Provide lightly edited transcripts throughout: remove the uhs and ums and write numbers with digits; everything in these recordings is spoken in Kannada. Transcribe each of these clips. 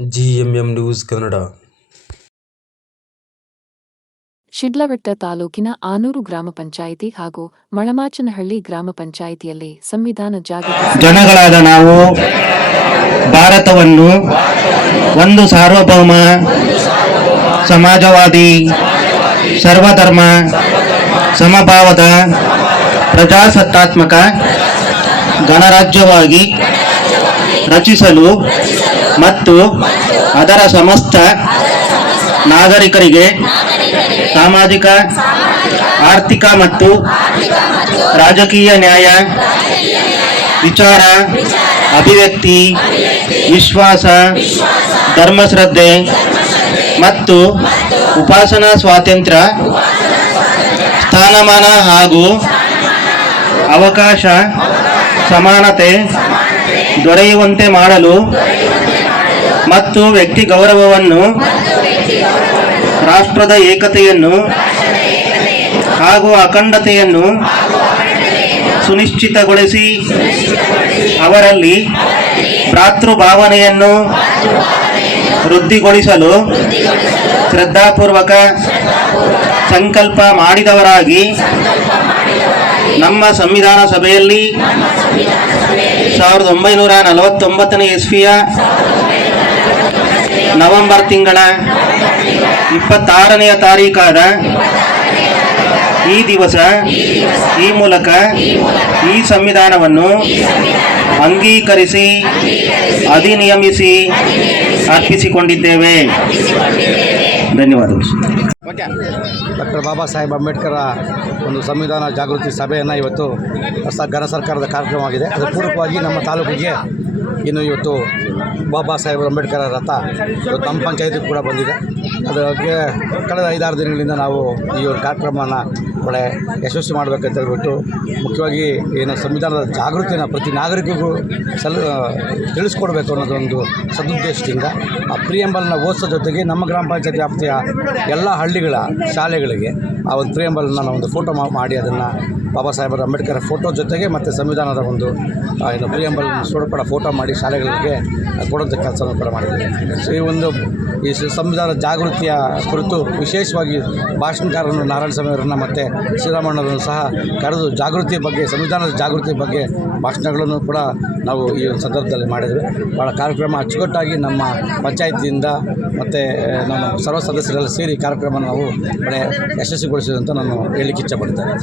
GMM news Kannada. ಶಿಡ್ಲಘಟ್ಟ ತಾಲೂಕಿನ ಆನೂರು ಗ್ರಾಮ ಪಂಚಾಯಿತಿ ಹಾಗೂ ಮಳಮಾಚನಹಳ್ಳಿ ಗ್ರಾಮ ಪಂಚಾಯಿತಿಯಲ್ಲಿ ಸಂವಿಧಾನ ಜಾಗೃತಿ ಜನಗಳಾದ ನಾವು ಭಾರತವನ್ನು ಒಂದು ಸಾರ್ವಭೌಮ ಸಮಾಜವಾದಿ ಸರ್ವಧರ್ಮ ಸಮಭಾವದ ಪ್ರಜಾಸತ್ತಾತ್ಮಕ ಗಣರಾಜ್ಯವಾಗಿ ರಚಿಸಲು ಮತ್ತು ಅದರ ಸಮಸ್ತ ನಾಗರಿಕರಿಗೆ ಸಾಮಾಜಿಕ ಆರ್ಥಿಕ ಮತ್ತು ರಾಜಕೀಯ ನ್ಯಾಯ, ವಿಚಾರ, ಅಭಿವ್ಯಕ್ತಿ, ವಿಶ್ವಾಸ, ಧರ್ಮಶ್ರದ್ಧೆ ಮತ್ತು ಉಪಾಸನಾ ಸ್ವಾತಂತ್ರ್ಯ, ಸ್ಥಾನಮಾನ ಹಾಗೂ ಅವಕಾಶ ಸಮಾನತೆ ದೊರೆಯುವಂತೆ ಮಾಡಲು ಮತ್ತು ವ್ಯಕ್ತಿ ಗೌರವವನ್ನು, ರಾಷ್ಟ್ರದ ಏಕತೆಯನ್ನು ಹಾಗೂ ಅಖಂಡತೆಯನ್ನು ಸುನಿಶ್ಚಿತಗೊಳಿಸಿ ಅವರಲ್ಲಿ ಭ್ರಾತೃಭಾವನೆಯನ್ನು ವೃದ್ಧಿಗೊಳಿಸಲು ಶ್ರದ್ಧಾಪೂರ್ವಕ ಸಂಕಲ್ಪ ಮಾಡಿದವರಾಗಿ ನಮ್ಮ ಸಂವಿಧಾನ ಸಭೆಯಲ್ಲಿ 1949ನೇ ಇಸ್ವಿಯ ನವೆಂಬರ್ ತಿಂಗಳ 26ನೇ ತಾರೀಖಾದ ಈ ದಿವಸ ಈ ಮೂಲಕ ಈ ಸಂವಿಧಾನವನ್ನು ಅಂಗೀಕರಿಸಿ ಅಧಿನಿಯಮಿಸಿ ಅರ್ಪಿಸಿಕೊಂಡಿದ್ದೇವೆ. ಧನ್ಯವಾದಗಳು. ಡಾಕ್ಟರ್ ಬಾಬಾ ಸಾಹೇಬ್ ಅಂಬೇಡ್ಕರ್ ಒಂದು ಸಂವಿಧಾನ ಜಾಗೃತಿ ಸಭೆಯನ್ನು ಇವತ್ತು ಘನ ಸರ್ಕಾರದ ಕಾರ್ಯಕ್ರಮವಾಗಿದೆ. ಅದರ ಪೂರಕವಾಗಿ ನಮ್ಮ ತಾಲೂಕಿಗೆ ಇನ್ನು ಇವತ್ತು ಬಾಬಾ ಸಾಹೇಬ್ ಅಂಬೇಡ್ಕರ್ ರಥ ಇವತ್ತು ನಮ್ಮ ಪಂಚಾಯತಿ ಕೂಡ ಬಂದಿದೆ. ಅದಕ್ಕೆ ಕಳೆದ 5-6 ದಿನಗಳಿಂದ ನಾವು ಈ ಒಂದು ಕಾರ್ಯಕ್ರಮವನ್ನು ಒಳ್ಳೆ ಯಶಸ್ವಿ ಮಾಡಬೇಕಂತ ಹೇಳ್ಬಿಟ್ಟು ಮುಖ್ಯವಾಗಿ ಏನು ಸಂವಿಧಾನದ ಜಾಗೃತಿಯನ್ನು ಪ್ರತಿ ನಾಗರಿಕರಿಗೂ ತಿಳಿಸ್ಕೊಡ್ಬೇಕು ಅನ್ನೋದೊಂದು ಸದುದ್ದೇಶದಿಂದ ಆ ಪ್ರಿಯಂಬಲ್ನ ಓದಿಸೋ ಜೊತೆಗೆ ನಮ್ಮ ಗ್ರಾಮ ಪಂಚಾಯತಿ ವ್ಯಾಪ್ತಿಯ ಎಲ್ಲ ಹಳ್ಳಿಗಳ ಶಾಲೆಗಳಿಗೆ ಆ ಒಂದು ಪ್ರಿಯಂಬಲ್ನ ನಾವು ಒಂದು ಫೋಟೋ ಮಾಡಿ ಅದನ್ನು ಬಾಬಾ ಸಾಹೇಬ್ ಅಂಬೇಡ್ಕರ್ ಫೋಟೋ ಜೊತೆಗೆ ಮತ್ತು ಸಂವಿಧಾನದ ಒಂದು ಏನು ಪ್ರಿಯಂಬಲ್ ಸ್ವರೂಪದ ಫೋಟೋ ಮಾಡಿ ಶಾಲೆಗಳಿಗೆ ಕೊಡುವಂಥ ಕೆಲಸವನ್ನು ಕೂಡ ಮಾಡಿದ್ದೀವಿ. ಸೊ ಈ ಸಂವಿಧಾನ ಜಾಗೃತಿಯ ಕುರಿತು ವಿಶೇಷವಾಗಿ ಭಾಷಣಕಾರರನ್ನು ನಾರಾಯಣ ಸ್ವಾಮಿಯವರನ್ನು ಮತ್ತು ಶ್ರೀರಾಮಣ್ಣವರನ್ನು ಸಹ ಕರೆದು ಜಾಗೃತಿಯ ಬಗ್ಗೆ, ಸಂವಿಧಾನದ ಜಾಗೃತಿ ಬಗ್ಗೆ ಭಾಷಣಗಳನ್ನು ಕೂಡ ನಾವು ಈ ಒಂದು ಸಂದರ್ಭದಲ್ಲಿ ಮಾಡಿದ್ವಿ. ಭಾಳ ಕಾರ್ಯಕ್ರಮ ಅಚ್ಚುಕಟ್ಟಾಗಿ ನಮ್ಮ ಪಂಚಾಯತಿಯಿಂದ ಮತ್ತು ನಾನು ಸರ್ವ ಸದಸ್ಯರೆಲ್ಲ ಸೇರಿ ಕಾರ್ಯಕ್ರಮ ನಾವು ಒಳ್ಳೆ ಯಶಸ್ವಿಗೊಳಿಸಿದಂತ ನಾನು ಹೇಳಲಿಕ್ಕೆ ಇಚ್ಛಪಡ್ತೇನೆ.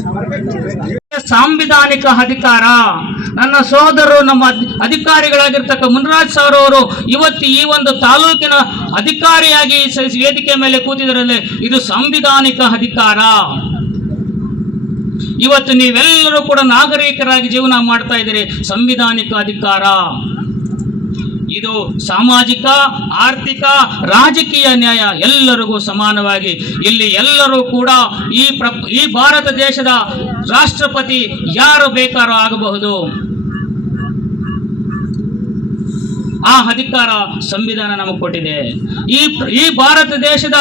ಸಾಂವಿಧಾನಿಕ ಅಧಿಕಾರ ನನ್ನ ಸೋದರರು ನಮ್ಮ ಅಧಿಕಾರಿಗಳಾಗಿರ್ತಕ್ಕ ಮುನ್ರಾಜ್ ಸರ್ ಅವರು ಇವತ್ತು ಈ ಒಂದು ತಾಲೂಕಿನ ಅಧಿಕಾರಿಯಾಗಿ ವೇದಿಕೆ ಮೇಲೆ ಕೂತಿದ್ರಲ್ಲಿ ಇದು ಸಾಂವಿಧಾನಿಕ ಅಧಿಕಾರ. ಇವತ್ತು ನೀವೆಲ್ಲರೂ ಕೂಡ ನಾಗರಿಕರಾಗಿ ಜೀವನ ಮಾಡ್ತಾ ಇದ್ದೀರಿ. ಸಂವಿಧಾನಿಕ ಅಧಿಕಾರ ಇದು ಸಾಮಾಜಿಕ, ಆರ್ಥಿಕ, ರಾಜಕೀಯ ನ್ಯಾಯ ಎಲ್ಲರಿಗೂ ಸಮಾನವಾಗಿ ಇಲ್ಲಿ ಎಲ್ಲರೂ ಕೂಡ ಈ ಭಾರತ ದೇಶದ ರಾಷ್ಟ್ರಪತಿ ಯಾರು ಬೇಕಾದ್ರೂ ಆಗಬಹುದು. ಆ ಅಧಿಕಾರ ಸಂವಿಧಾನ ನಮಗೆ ಕೊಟ್ಟಿದೆ. ಈ ಭಾರತ ದೇಶದ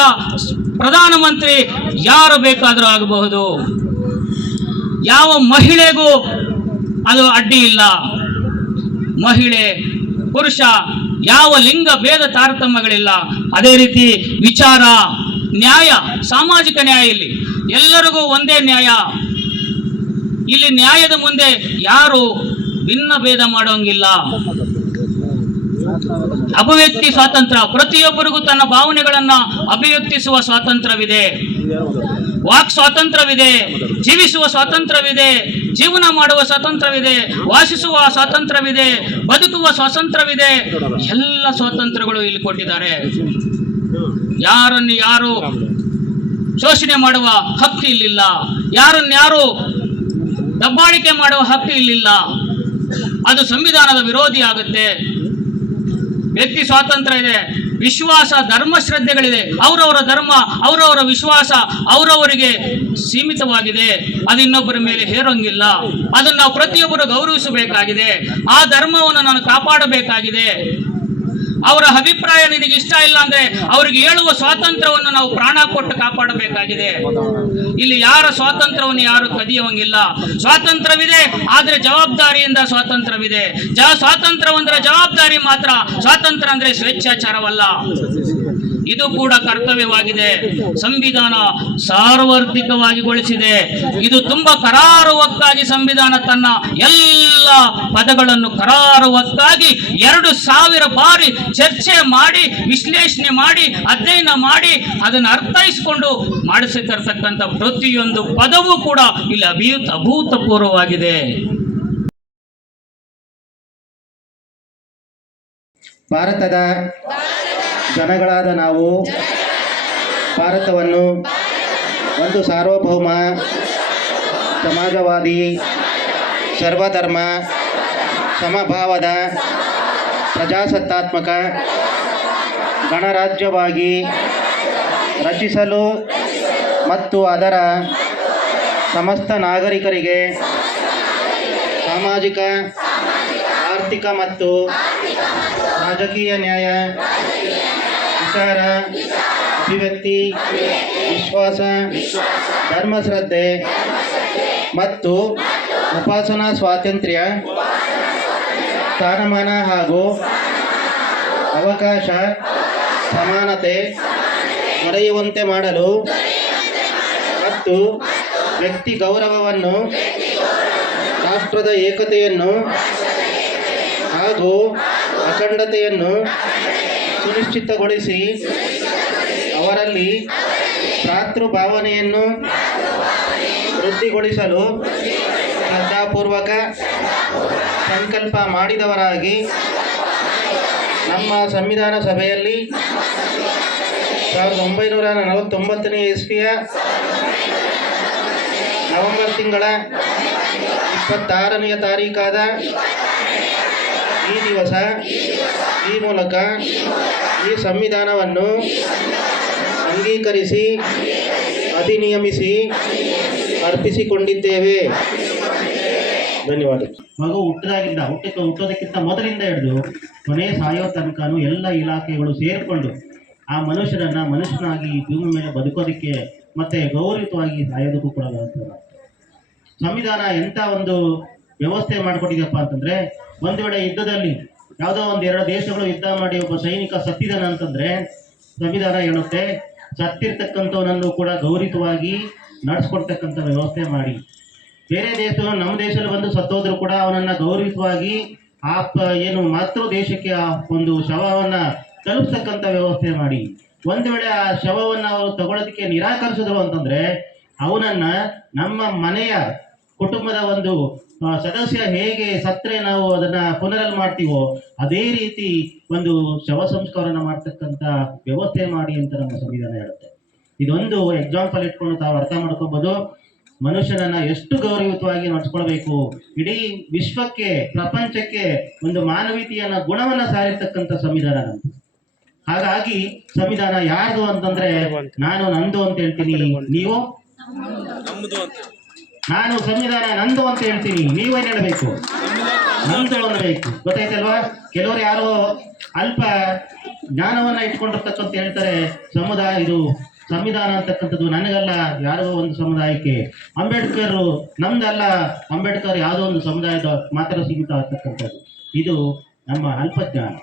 ಪ್ರಧಾನಮಂತ್ರಿ ಯಾರು ಬೇಕಾದರೂ ಆಗಬಹುದು. ಯಾವ ಮಹಿಳೆಗೂ ಅದು ಅಡ್ಡಿ ಇಲ್ಲ. ಮಹಿಳೆ, ಪುರುಷ, ಯಾವ ಲಿಂಗ ಭೇದ ತಾರತಮ್ಯಗಳಿಲ್ಲ. ಅದೇ ರೀತಿ ವಿಚಾರ, ನ್ಯಾಯ, ಸಾಮಾಜಿಕ ನ್ಯಾಯ ಇಲ್ಲಿ ಎಲ್ಲರಿಗೂ ಒಂದೇ ನ್ಯಾಯ. ಇಲ್ಲಿ ನ್ಯಾಯದ ಮುಂದೆ ಯಾರು ಭಿನ್ನ ಭೇದ ಮಾಡೋಂಗಿಲ್ಲ. ಅಭಿವ್ಯಕ್ತಿ ಸ್ವಾತಂತ್ರ್ಯ, ಪ್ರತಿಯೊಬ್ಬರಿಗೂ ತನ್ನ ಭಾವನೆಗಳನ್ನ ಅಭಿವ್ಯಕ್ತಿಸುವ ಸ್ವಾತಂತ್ರ್ಯವಿದೆ. ವಾಕ್ ಸ್ವಾತಂತ್ರ್ಯವಿದೆ, ಜೀವಿಸುವ ಸ್ವಾತಂತ್ರ್ಯವಿದೆ, ಜೀವನ ಮಾಡುವ ಸ್ವಾತಂತ್ರ್ಯವಿದೆ, ವಾಸಿಸುವ ಸ್ವಾತಂತ್ರ್ಯವಿದೆ, ಬದುಕುವ ಸ್ವಾತಂತ್ರ್ಯವಿದೆ. ಎಲ್ಲ ಸ್ವಾತಂತ್ರ್ಯಗಳು ಇಲ್ಲಿ ಕೊಟ್ಟಿದ್ದಾರೆ. ಯಾರು ಶೋಷಣೆ ಮಾಡುವ ಹಕ್ಕು ಇಲ್ಲಿಲ್ಲ. ಯಾರು ದಬ್ಬಾಳಿಕೆ ಮಾಡುವ ಹಕ್ಕು ಇಲ್ಲಿಲ್ಲ. ಅದು ಸಂವಿಧಾನದ ವಿರೋಧಿ ಆಗುತ್ತೆ. ವ್ಯಕ್ತಿ ಸ್ವಾತಂತ್ರ್ಯ ಇದೆ, ವಿಶ್ವಾಸ, ಧರ್ಮ ಶ್ರದ್ಧೆಗಳಿದೆ. ಅವರವರ ಧರ್ಮ, ಅವರವರ ವಿಶ್ವಾಸ ಅವರವರಿಗೆ ಸೀಮಿತವಾಗಿದೆ. ಅದು ಇನ್ನೊಬ್ಬರ ಮೇಲೆ ಹೇರೋಂಗಿಲ್ಲ. ಅದನ್ನು ನಾವು ಪ್ರತಿಯೊಬ್ಬರು ಗೌರವಿಸಬೇಕಾಗಿದೆ. ಆ ಧರ್ಮವನ್ನು ನಾನು ಕಾಪಾಡಬೇಕಾಗಿದೆ. ಅವರ ಅಭಿಪ್ರಾಯ ನಿನಗೆ ಇಷ್ಟ ಇಲ್ಲ ಅಂದ್ರೆ ಅವರಿಗೆ ಹೇಳುವ ಸ್ವಾತಂತ್ರ್ಯವನ್ನು ನಾವು ಪ್ರಾಣ ಕೊಟ್ಟು ಕಾಪಾಡಬೇಕಾಗಿದೆ. ಇಲ್ಲಿ ಯಾರ ಸ್ವಾತಂತ್ರ್ಯವನ್ನು ಯಾರು ಕದಿಯುವಂಗಿಲ್ಲ. ಸ್ವಾತಂತ್ರ್ಯವಿದೆ, ಆದ್ರೆ ಜವಾಬ್ದಾರಿಯಿಂದ ಸ್ವಾತಂತ್ರ್ಯವಿದೆ. ಸ್ವಾತಂತ್ರ್ಯ ಅಂದ್ರೆ ಜವಾಬ್ದಾರಿ ಮಾತ್ರ. ಸ್ವಾತಂತ್ರ್ಯ ಅಂದ್ರೆ ಸ್ವೇಚ್ಛಾಚಾರವಲ್ಲ. ಇದು ಕೂಡ ಕರ್ತವ್ಯವಾಗಿದೆ. ಸಂವಿಧಾನ ಸಾರ್ವತ್ರಿಕವಾಗಿಗೊಳಿಸಿದೆ. ಇದು ತುಂಬಾ ಕರಾರುವಕ್ಕಾಗಿ ಸಂವಿಧಾನ ತನ್ನ ಎಲ್ಲ ಪದಗಳನ್ನು ಕರಾರುವಕ್ಕಾಗಿ 2000 ಬಾರಿ ಚರ್ಚೆ ಮಾಡಿ, ವಿಶ್ಲೇಷಣೆ ಮಾಡಿ, ಅಧ್ಯಯನ ಮಾಡಿ, ಅದನ್ನು ಅರ್ಥೈಸಿಕೊಂಡು ಮಾಡಿಸಿರ್ತಕ್ಕಂಥ ಪ್ರತಿಯೊಂದು ಪದವೂ ಕೂಡ ಇಲ್ಲಿ ಅಭೂತಪೂರ್ವವಾಗಿದೆ. ಭಾರತದ ಜನಗಳಾದ ನಾವು ಭಾರತವನ್ನು ಒಂದು ಸಾರ್ವಭೌಮ, ಸಮಾಜವಾದಿ, ಸರ್ವಧರ್ಮ, ಸಮಭಾವದ, ಪ್ರಜಾಸತ್ತಾತ್ಮಕ ಗಣರಾಜ್ಯವಾಗಿ ರಚಿಸಲು ಮತ್ತು ಅದರ ಸಮಸ್ತ ನಾಗರಿಕರಿಗೆ ಸಾಮಾಜಿಕ, ಆರ್ಥಿಕ ಮತ್ತು ರಾಜಕೀಯ ನ್ಯಾಯ, ವಿಚಾರ, ಅಭಿವ್ಯಕ್ತಿ, ವಿಶ್ವಾಸ, ಧರ್ಮಶ್ರದ್ಧೆ ಮತ್ತು ಉಪಾಸನಾ ಸ್ವಾತಂತ್ರ್ಯ, ಸ್ಥಾನಮಾನ ಹಾಗೂ ಅವಕಾಶ ಸಮಾನತೆ ದೊರೆಯುವಂತೆ ಮಾಡಲು ಮತ್ತು ವ್ಯಕ್ತಿ ಗೌರವವನ್ನು, ರಾಷ್ಟ್ರದ ಏಕತೆಯನ್ನು ಹಾಗೂ ಅಖಂಡತೆಯನ್ನು ಸುನಿಶ್ಚಿತಗೊಳಿಸಿ ಅವರಲ್ಲಿ ಭ್ರಾತೃಭಾವನೆಯನ್ನು ವೃದ್ಧಿಗೊಳಿಸಲು ಶ್ರದ್ಧಾಪೂರ್ವಕ ಸಂಕಲ್ಪ ಮಾಡಿದವರಾಗಿ ನಮ್ಮ ಸಂವಿಧಾನ ಸಭೆಯಲ್ಲಿ 1949ನೇ ಇಸ್ವಿಯ ನವೆಂಬರ್ ತಿಂಗಳ 26ನೇ ತಾರೀಕಾದ ಈ ದಿವಸ ಈ ಮೂಲಕ ಈ ಸಂವಿಧಾನವನ್ನು ಅಂಗೀಕರಿಸಿ ಅಧಿನಿಯಮಿಸಿ ಅರ್ಪಿಸಿಕೊಂಡಿದ್ದೇವೆ. ಧನ್ಯವಾದ. ಮಗು ಹುಟ್ಟೋದಕ್ಕಿಂತ ಮೊದಲಿಂದ ಹಿಡಿದು ಕೊನೆ ಸಾಯೋ ತನಕನೂ ಎಲ್ಲ ಇಲಾಖೆಗಳು ಸೇರಿಕೊಂಡು ಆ ಮನುಷ್ಯನನ್ನ ಮನುಷ್ಯನಾಗಿ ಭೂಮಿ ಮೇಲೆ ಬದುಕೋದಕ್ಕೆ ಮತ್ತೆ ಗೌರವಯುತವಾಗಿ ಸಾಯೋದಕ್ಕೂ ಕೂಡ ವ್ಯವಸ್ಥೆ ಮಾಡ್ತಾರೆ. ಸಂವಿಧಾನ ಎಂಥ ಒಂದು ವ್ಯವಸ್ಥೆ ಮಾಡಿಕೊಟ್ಟಿದೆಯಪ್ಪ ಅಂತಂದ್ರೆ, ಒಂದು ವೇಳೆ ಯುದ್ಧದಲ್ಲಿ ಯಾವುದೋ 1-2 ದೇಶಗಳು ಯುದ್ಧ ಮಾಡಿ ಒಬ್ಬ ಸೈನಿಕ ಸತ್ತಿದಾನ ಅಂತಂದ್ರೆ ಸಂವಿಧಾನ ಹೇಳುತ್ತೆ ಸತ್ತಿರ್ತಕ್ಕಂಥವನನ್ನು ಕೂಡ ಗೌರವಯುತವಾಗಿ ನಡೆಸ್ಕೊಡ್ತಕ್ಕಂಥ ವ್ಯವಸ್ಥೆ ಮಾಡಿ, ಬೇರೆ ದೇಶಗಳು ನಮ್ಮ ದೇಶದಲ್ಲಿ ಬಂದು ಸತ್ತೋದ್ರು ಕೂಡ ಅವನನ್ನ ಗೌರವಯುತವಾಗಿ ಏನು ಮಾತೃ ದೇಶಕ್ಕೆ ಆ ಒಂದು ಶವವನ್ನ ತಲುಪಿಸ್ತಕ್ಕಂಥ ವ್ಯವಸ್ಥೆ ಮಾಡಿ, ಒಂದು ವೇಳೆ ಆ ಶವವನ್ನ ಅವರು ತಗೊಳ್ಳೋದಕ್ಕೆ ನಿರಾಕರಿಸಿದ್ರು ಅಂತಂದ್ರೆ ಅವನನ್ನ ನಮ್ಮ ಮನೆಯ ಕುಟುಂಬದ ಒಂದು ಸದಸ್ಯ ಹೇಗೆ ಸತ್ರೆ ನಾವು ಅದನ್ನ ಪುನರಲ್ ಮಾಡ್ತೀವೋ ಅದೇ ರೀತಿ ಒಂದು ಶವ ಸಂಸ್ಕಾರನ ಮಾಡ್ತಕ್ಕಂಥ ವ್ಯವಸ್ಥೆ ಮಾಡಿ ಅಂತ ನಮ್ಮ ಸಂವಿಧಾನ ಹೇಳುತ್ತೆ. ಇದೊಂದು ಎಕ್ಸಾಂಪಲ್ ಇಟ್ಕೊಂಡು ತಾವು ಅರ್ಥ ಮಾಡ್ಕೋಬಹುದು ಮನುಷ್ಯನನ್ನ ಎಷ್ಟು ಗೌರವಯುತವಾಗಿ ನಡೆಸ್ಕೊಳ್ಬೇಕು. ಇಡೀ ವಿಶ್ವಕ್ಕೆ, ಪ್ರಪಂಚಕ್ಕೆ ಒಂದು ಮಾನವೀಯತೆಯನ್ನ ಗುಣವನ್ನ ಸಾರಿರ್ತಕ್ಕಂಥ ಸಂವಿಧಾನ ನಮ್ದು. ಹಾಗಾಗಿ ಸಂವಿಧಾನ ಯಾರ್ದು ಅಂತಂದ್ರೆ ನಾನು ನಂದು ಅಂತ ಹೇಳ್ತೀನಿ, ನೀವು ನಾನು ಸಂವಿಧಾನ ನಂದು ಅಂತ ಹೇಳ್ತೀನಿ, ನೀವೇನ್ ಹೇಳ್ಬೇಕು? ನಂದು ಅನ್ನಬೇಕು. ಗೊತ್ತಾಯ್ತಲ್ವಾ? ಕೆಲವರು ಯಾರೋ ಅಲ್ಪ ಜ್ಞಾನವನ್ನ ಇಟ್ಕೊಂಡಿರ್ತಕ್ಕಂಥ ಹೇಳ್ತಾರೆ ಇದು ಸಂವಿಧಾನ ಅಂತಕ್ಕಂಥದ್ದು ನನಗಲ್ಲ, ಯಾರೋ ಒಂದು ಸಮುದಾಯಕ್ಕೆ. ಅಂಬೇಡ್ಕರ್ ನಮ್ದಲ್ಲ, ಅಂಬೇಡ್ಕರ್ ಯಾವುದೋ ಒಂದು ಸಮುದಾಯದ ಮಾತ್ರ ಸೀಮಿತ ಆಗ್ತಕ್ಕಂಥದ್ದು. ಇದು ನಮ್ಮ ಅಲ್ಪಜ್ಞಾನ.